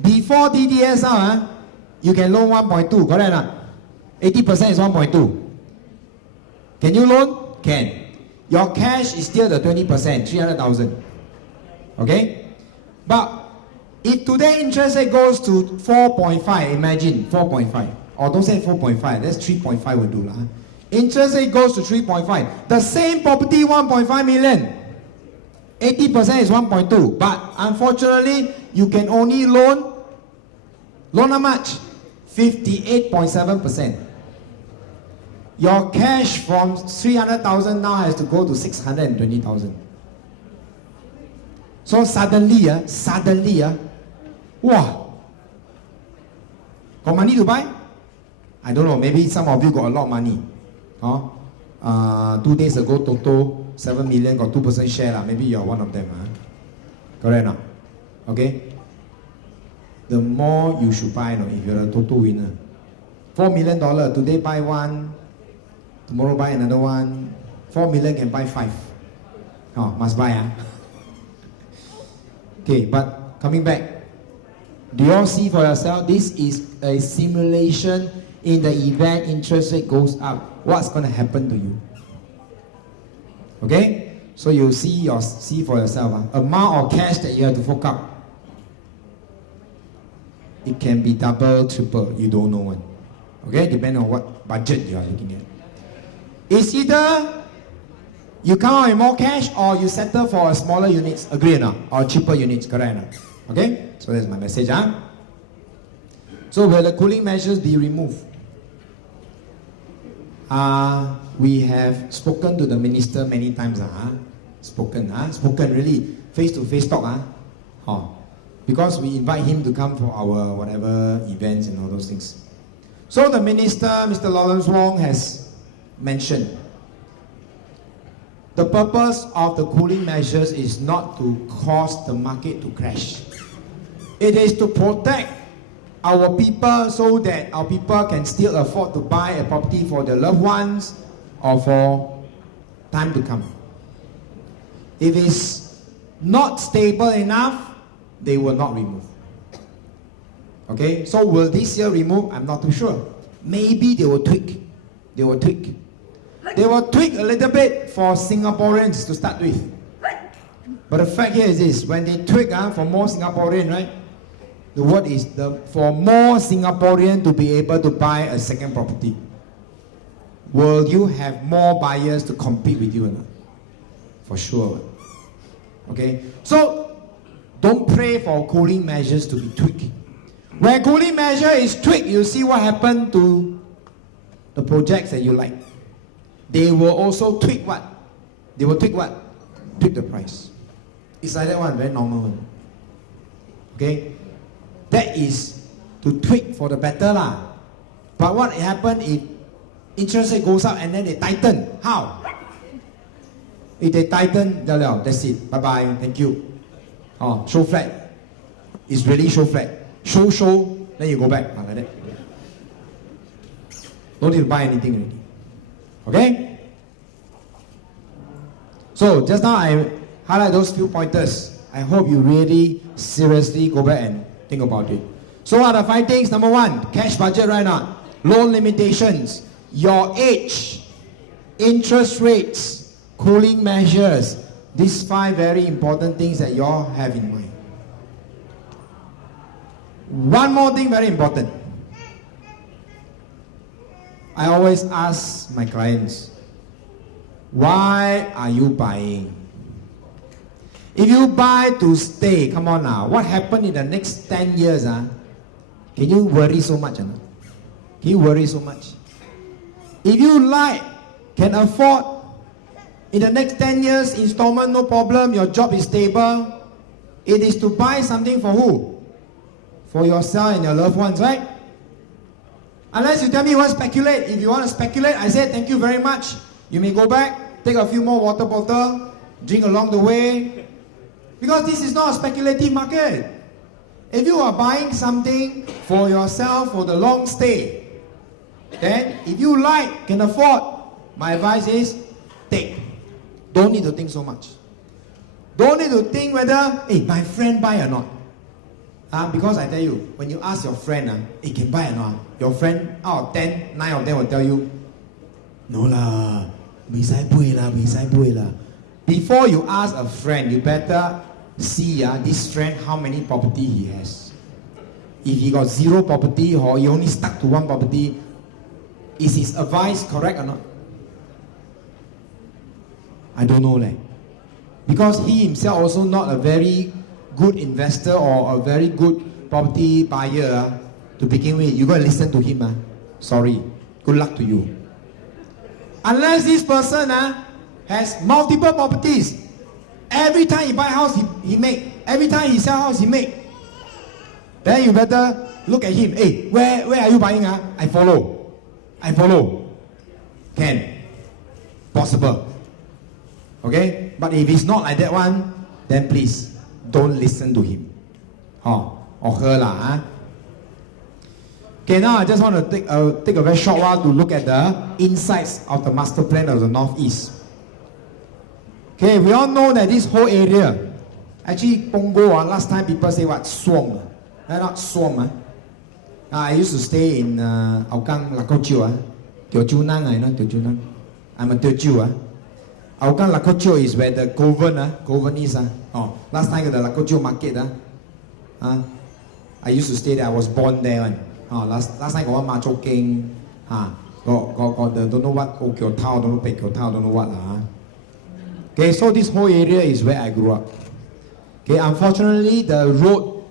Before TDSR, you can loan 1.2. Correct or not? 80% is 1.2. Can you loan? Can. Your cash is still the 20%, 300,000. Okay? But if today interest rate goes to 4.5, imagine 4.5. Or don't say 4.5, that's 3.5 will do. Interest rate goes to 3.5. The same property, 1.5 million. 80% is 1.2. But unfortunately, you can only loan how much? 58.7%. Your cash from 300,000 now has to go to 620,000. So suddenly, wow, got money to buy? I don't know, maybe some of you got a lot of money. 2 days ago, Toto, 7 million, got 2% share. Maybe you're one of them. Correct or not? Okay? The more you should buy, if you're a Toto winner. $4 million, today buy one, tomorrow buy another one. 4 million can buy 5. Must buy. Okay, but coming back, do you all see for yourself? This is a simulation in the event interest rate goes up. What's going to happen to you? Okay? So you see for yourself. Amount of cash that you have to fork up. It can be double, triple. You don't know one. Okay? Depending on what budget you are looking at. It's either you come out with more cash or you settle for a smaller units. Agree or not? Or cheaper units. Correct or not? Okay? So that's my message. So will the cooling measures be removed? We have spoken to the minister many times. Spoken really face-to-face talk. Because we invite him to come for our whatever events and all those things. So the minister, Mr. Lawrence Wong, has mentioned the purpose of the cooling measures is not to cause the market to crash. It is to protect our people so that our people can still afford to buy a property for their loved ones or for time to come. If it's not stable enough, they will not remove. Okay, so will this year remove? I'm not too sure. Maybe they will tweak. They will tweak a little bit for Singaporeans to start with. But the fact here is this: when they tweak for more Singaporean, right? The word is for more Singaporean to be able to buy a second property. Will you have more buyers to compete with you or not? For sure. Okay? So, don't pray for cooling measures to be tweaked. When cooling measure is tweaked, you see what happened to the projects that you like. They will also tweak what? They will tweak what? Tweak the price. It's like that one, very normal one. Okay? That is to tweak for the better lah. But what happened if interest rate goes up and then they tighten? How? If they tighten, that's it. Bye-bye. Thank you. Oh, show flat. It's really show flat. Show, then you go back. Like that. Don't need to buy anything already. Okay? So, just now I highlight those few pointers. I hope you really seriously go back and think about it. So what are the 5 things? Number 1, cash budget right now. Loan limitations. Your age. Interest rates. Cooling measures. These 5 very important things that you all have in mind. One more thing very important. I always ask my clients, why are you buying? If you buy to stay, come on now, what happened in the next 10 years? Can you worry so much? Can you worry so much? If you can afford, in the next 10 years, installment, no problem, your job is stable, it is to buy something for who? For yourself and your loved ones, right? Unless you tell me you want to speculate. If you want to speculate, I say thank you very much. You may go back, take a few more water bottle, drink along the way. Because this is not a speculative market. If you are buying something for yourself for the long stay, then if you can afford, my advice is take. Don't need to think so much. Don't need to think whether, hey, my friend buy or not. Because I tell you, when you ask your friend, hey, can buy or not? Your friend, out of 10, 9 of them will tell you, no lah, before you ask a friend, you better see this friend how many property he has. If he got 0 property or he only stuck to 1 property, is his advice correct or not? I don't know because he himself also not a very good investor or a very good property buyer to begin with. You got to listen to him. Sorry, good luck to you. Unless this person has multiple properties, every time he buy house he make, every time he sell house he make, then you better look at him. Hey, where are you buying? I follow. Can. Possible. Okay? But if it's not like that one, then please don't listen to him. Or her lah. Okay, now I just want to take a very short while to look at the insights of the master plan of the Northeast. Okay, we all know that this whole area, actually Punggol, last time people say what? Swamp. Not swamp. I used to stay in Hougang, Lakochio. Teochew Nang, I know Teochew Nang. I'm a Teochew. Hougang, Lakochio is where the Kovan is. Last time the Lakochio market. I used to stay there. I was born there. Last time got one Ma Chok Keng. Got the don't know what Kyo Tao, don't know Pek Kyo Tao, don't know what. Okay, so this whole area is where I grew up. Okay, unfortunately, the road,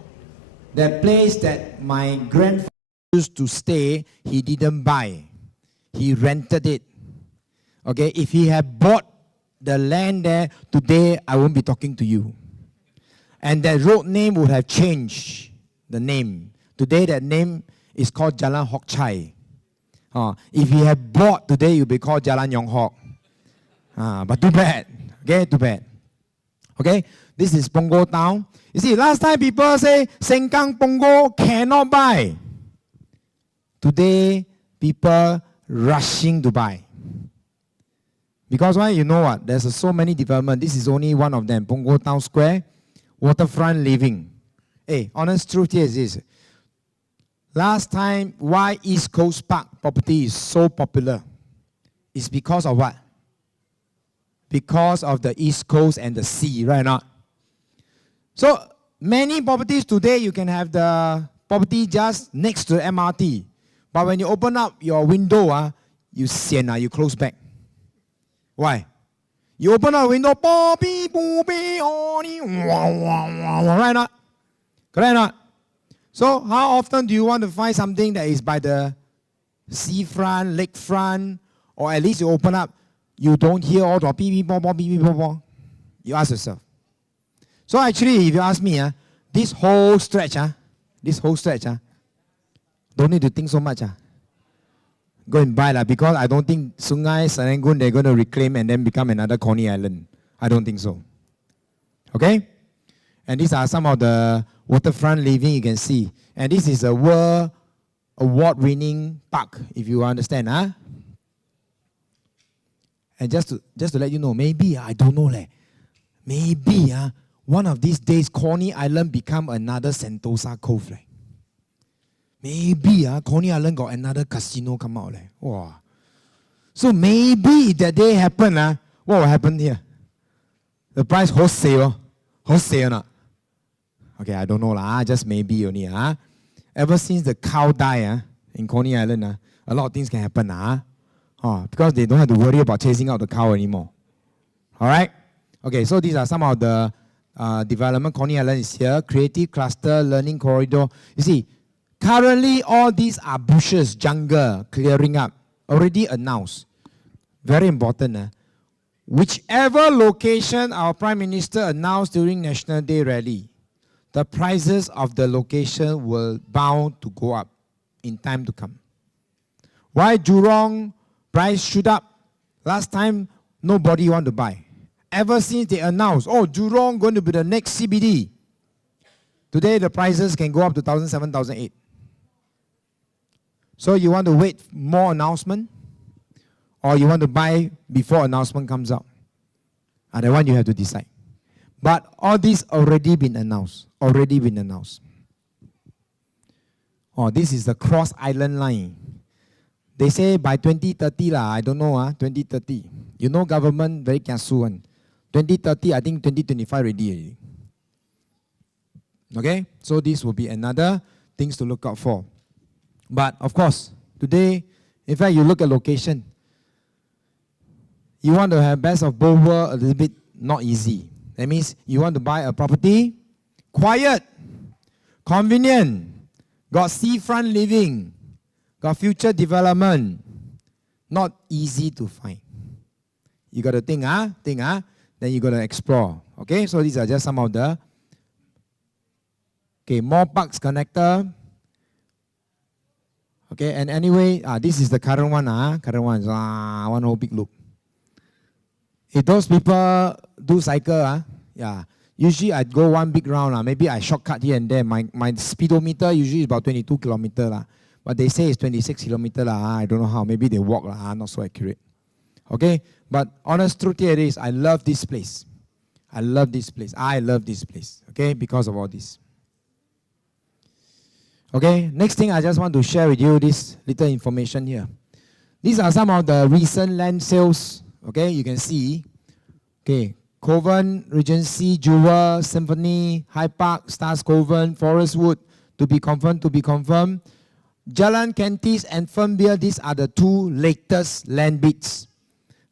that place that my grandfather used to stay, he didn't buy. He rented it. Okay, if he had bought the land there, today I won't be talking to you. And that road name would have changed the name. Today that name is called Jalan Hock Chai. If he had bought today, it would be called Jalan Yong Hock. But too bad. Okay, too bad. Okay, this is Punggol town. You see, last time people say Sengkang Punggol cannot buy. Today, people rushing to buy. Because why? You know what? There's so many developments. This is only one of them. Punggol Town Square, waterfront living. Hey, honest truth here is this. Last time, why East Coast Park property is so popular? It's because of what? Because of the East Coast and the sea, right or not? So, many properties today, you can have the property just next to the MRT. But when you open up your window, you sian, you close back. Why? You open up a window, right or not? Correct or not? So, how often do you want to find something that is by the seafront, lakefront, or at least you open up, you don't hear all the beep, beep, beep, beep, beep, beep. You ask yourself. So actually, if you ask me, this whole stretch, don't need to think so much. Go and buy because I don't think Sungai, Serangoon, they're going to reclaim and then become another Coney Island. I don't think so. Okay? And these are some of the waterfront living you can see. And this is a World Award-winning park, if you understand. Huh? And just to let you know, maybe, I don't know, maybe one of these days, Coney Island become another Sentosa Cove. Maybe Coney Island got another casino come out. Wow. So maybe that day happen, what will happen here? The price wholesale not? Okay, I don't know lah. Just maybe only. Ever since the cow died in Coney Island, a lot of things can happen. Because they don't have to worry about chasing out the cow anymore. All right? Okay, so these are some of the development. Coney Island is here. Creative cluster, learning corridor. You see, currently all these are bushes, jungle, clearing up. Already announced. Very important. Whichever location our Prime Minister announced during National Day rally, the prices of the location will bound to go up in time to come. Why Jurong price shoot up? Last time, nobody want to buy. Ever since they announced, Jurong going to be the next CBD. Today, the prices can go up to 1,700, 1,800. So you want to wait more announcement? Or you want to buy before announcement comes out? That one you have to decide. But all this already been announced. Already been announced. This is the Cross Island line. They say by 2030 I don't know 2030. You know government very kiasu one. 2030, I think 2025 already. Okay? So this will be another things to look out for. But of course, today, in fact, you look at location. You want to have best of both worlds, a little bit not easy. That means you want to buy a property, quiet, convenient, got seafront living, got future development, not easy to find. You got to think, then you got to explore. Okay, so these are just some of the more parks connector. Okay, and anyway, this is the current one. Current one is one whole big loop. If those people do cycle, usually I go one big round. Maybe I shortcut here and there. My speedometer usually is about 22 kilometers. But they say it's 26 kilometers. I don't know how. Maybe they walk. Not so accurate. Okay? But honest truth here is, I love this place. I love this place. I love this place. Okay? Because of all this. Okay? Next thing I just want to share with you this little information here. These are some of the recent land sales. Okay? You can see. Okay. Coven, Regency, Jewel, Symphony, High Park, Stars Coven, Forestwood, to be confirmed, to be confirmed. Jalan Kentis and Fernvale, these are the two latest land bids.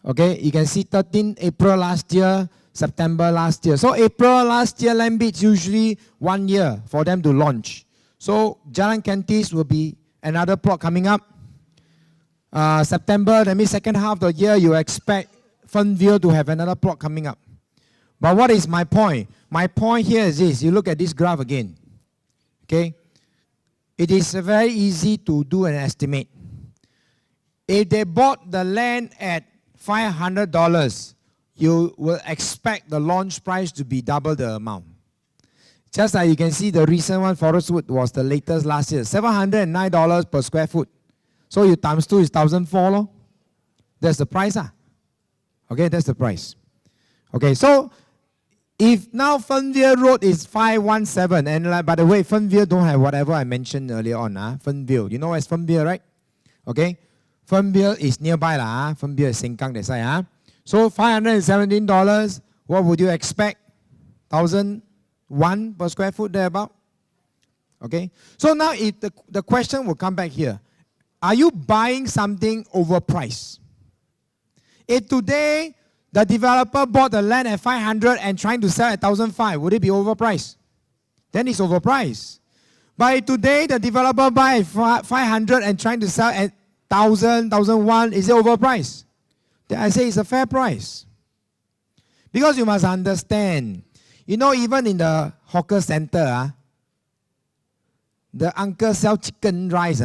Okay, you can see 13 April last year, September last year. So April last year land bids usually 1 year for them to launch. So Jalan Kentis will be another plot coming up. September, that means second half of the year, you expect Fernvale to have another plot coming up. But what is my point? My point here is this. You look at this graph again. Okay? It is very easy to do an estimate. If they bought the land at $500, you will expect the launch price to be double the amount. Just like you can see the recent one, Forestwood was the latest last year. $709 per square foot. So you times 2 is 1,004. That's the price. Okay, that's the price. Okay, so if now Fernvale Road is 517, and by the way, Fernvale don't have whatever I mentioned earlier on. Fernvale, you know where's Fernvale, right? Okay, Fernvale is nearby. Fernvale is Sengkang, that side. So $517, what would you expect? 1,001 per square foot, thereabout. Okay, so now the question will come back here. Are you buying something overpriced? If today the developer bought the land at 500 and trying to sell at 1,005, would it be overpriced? Then it's overpriced. But if today the developer buy at 500 and trying to sell at 1,000, 1,001, is it overpriced? Then I say it's a fair price. Because you must understand, you know, even in the hawker center, the uncle sell chicken rice.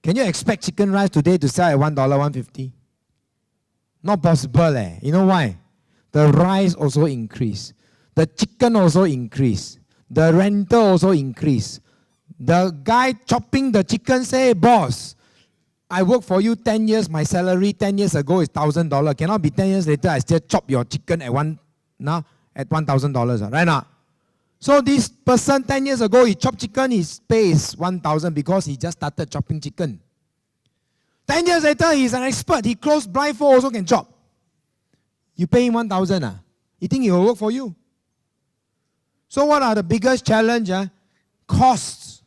Can you expect chicken rice today to sell at $1, $1.50? Not possible. You know why? The rice also increase. The chicken also increase. The rental also increase. The guy chopping the chicken say, boss, I work for you 10 years, my salary 10 years ago is $1,000. Cannot be 10 years later, I still chop your chicken at $1,000, right now? So this person 10 years ago, he chopped chicken, his pay is 1,000 because he just started chopping chicken. 10 years later, he's an expert. He closed blindfold, also can chop. You pay him 1,000, you think he will work for you? So what are the biggest challenge? Costs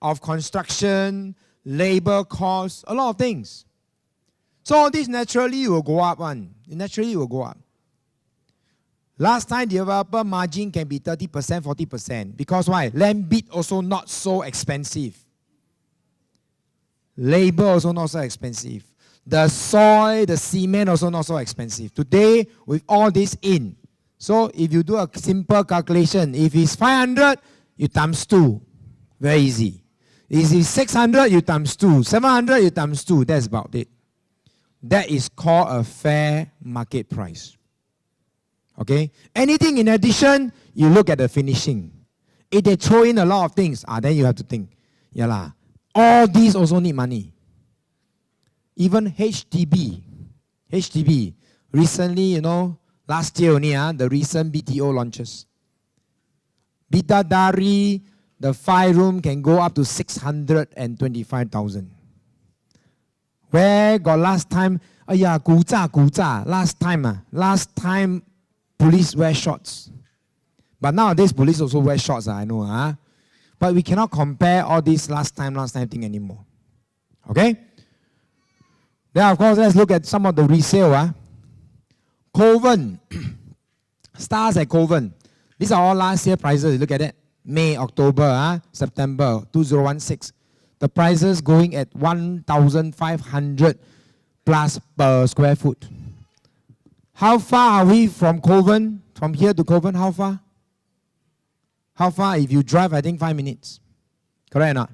of construction, labor costs, a lot of things. So all this naturally will go up. Naturally will go up. Last time, developer margin can be 30%, 40%. Because why? Land bid also not so expensive. Labor also not so expensive. The soil, the cement also not so expensive. Today, with all this in, so if you do a simple calculation, if it's 500, you times 2. Very easy. If it's 600, you times 2. 700, you times 2. That's about it. That is called a fair market price. Okay? Anything in addition, you look at the finishing. If they throw in a lot of things, then you have to think, all these also need money. Even HDB, recently, last year only, the recent BTO launches. Bidadari, the 5-room can go up to 625,000. Where got last time? Last time police wear shorts. But nowadays police also wear shorts, I know. But we cannot compare all this last time thing anymore. Okay? Then of course, let's look at some of the resale. Coven. Stars at Coven. These are all last year prices. Look at it. May, October, September 2016. The prices going at 1,500 plus per square foot. How far are we from Coven? From here to Coven, how far? How far? If you drive, I think 5 minutes. Correct or not?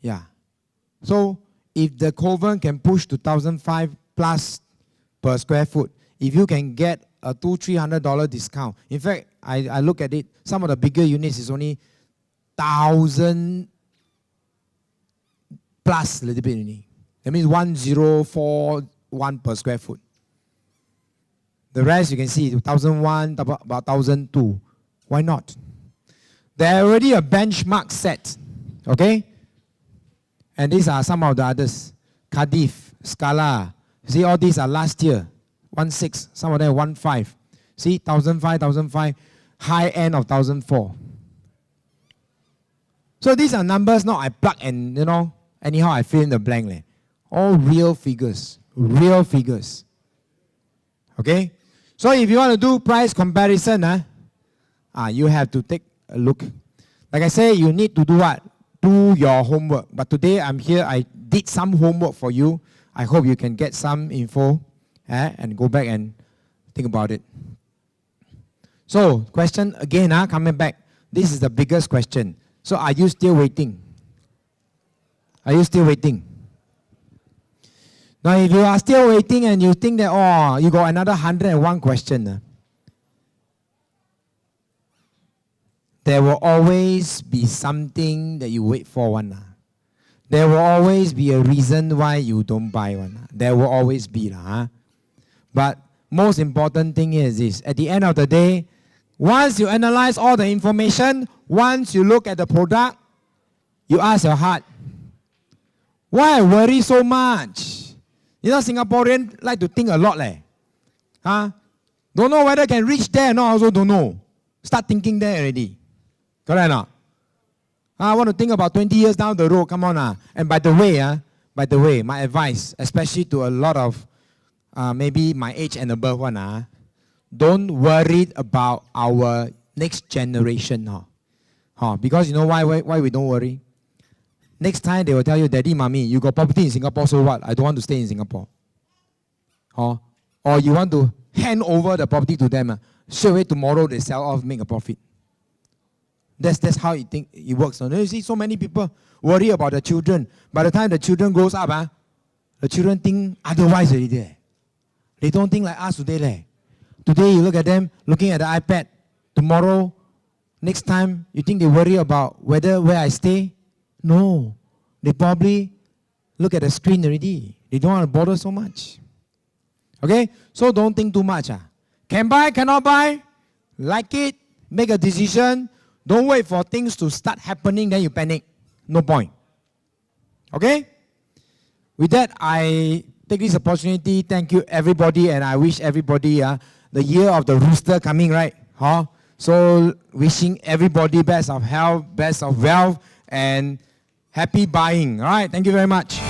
Yeah. So, if the Coven can push to 1,500 plus per square foot, if you can get a $200-300 discount. In fact, I look at it, some of the bigger units is only 1,000 plus a little bit only. That means 1,041 per square foot. The rest you can see 1,001, about 1,002. Why not? There are already a benchmark set. Okay? And these are some of the others. Cardiff, Scala. See, all these are last year. 1,600. Some of them 1,500. See, 1,500, 1,500. High end of 1,004. So these are numbers, not I plug and, anyhow I fill in the blank. All real figures. Real figures. Okay? So if you want to do price comparison, you have to take a look. Like I say, you need to do what? Do your homework. But today I'm here, I did some homework for you. I hope you can get some info and go back and think about it. So, question again, coming back. This is the biggest question. So, are you still waiting? Are you still waiting? Now, if you are still waiting and you think that, you got another 101 question, there will always be something that you wait for one. There will always be a reason why you don't buy one. There will always be. But most important thing is this. At the end of the day, once you analyze all the information, once you look at the product, you ask your heart, why worry so much? Singaporeans like to think a lot. Don't know whether can reach there or not, also don't know. Start thinking there already. Correct or not? I want to think about 20 years down the road, come on. And by the way, my advice, especially to a lot of maybe my age and above one, don't worry about our next generation. Because you know why we don't worry? Next time they will tell you, Daddy, Mommy, you got property in Singapore, so what? I don't want to stay in Singapore. Or you want to hand over the property to them. Straight away tomorrow they sell off, make a profit. That's how it works. You see so many people worry about the children. By the time the children grows up, the children think otherwise already. They don't think like us today. Today you look at them looking at the iPad. Tomorrow, next time, you think they worry about where I stay? No. They probably look at the screen already. They don't want to bother so much. Okay? So don't think too much. Can buy, cannot buy? Like it, make a decision. Don't wait for things to start happening, then you panic. No point. Okay? With that, I take this opportunity. Thank you, everybody, and I wish everybody the year of the rooster coming, right? Huh? So, wishing everybody best of health, best of wealth, and happy buying. All right? Thank you very much.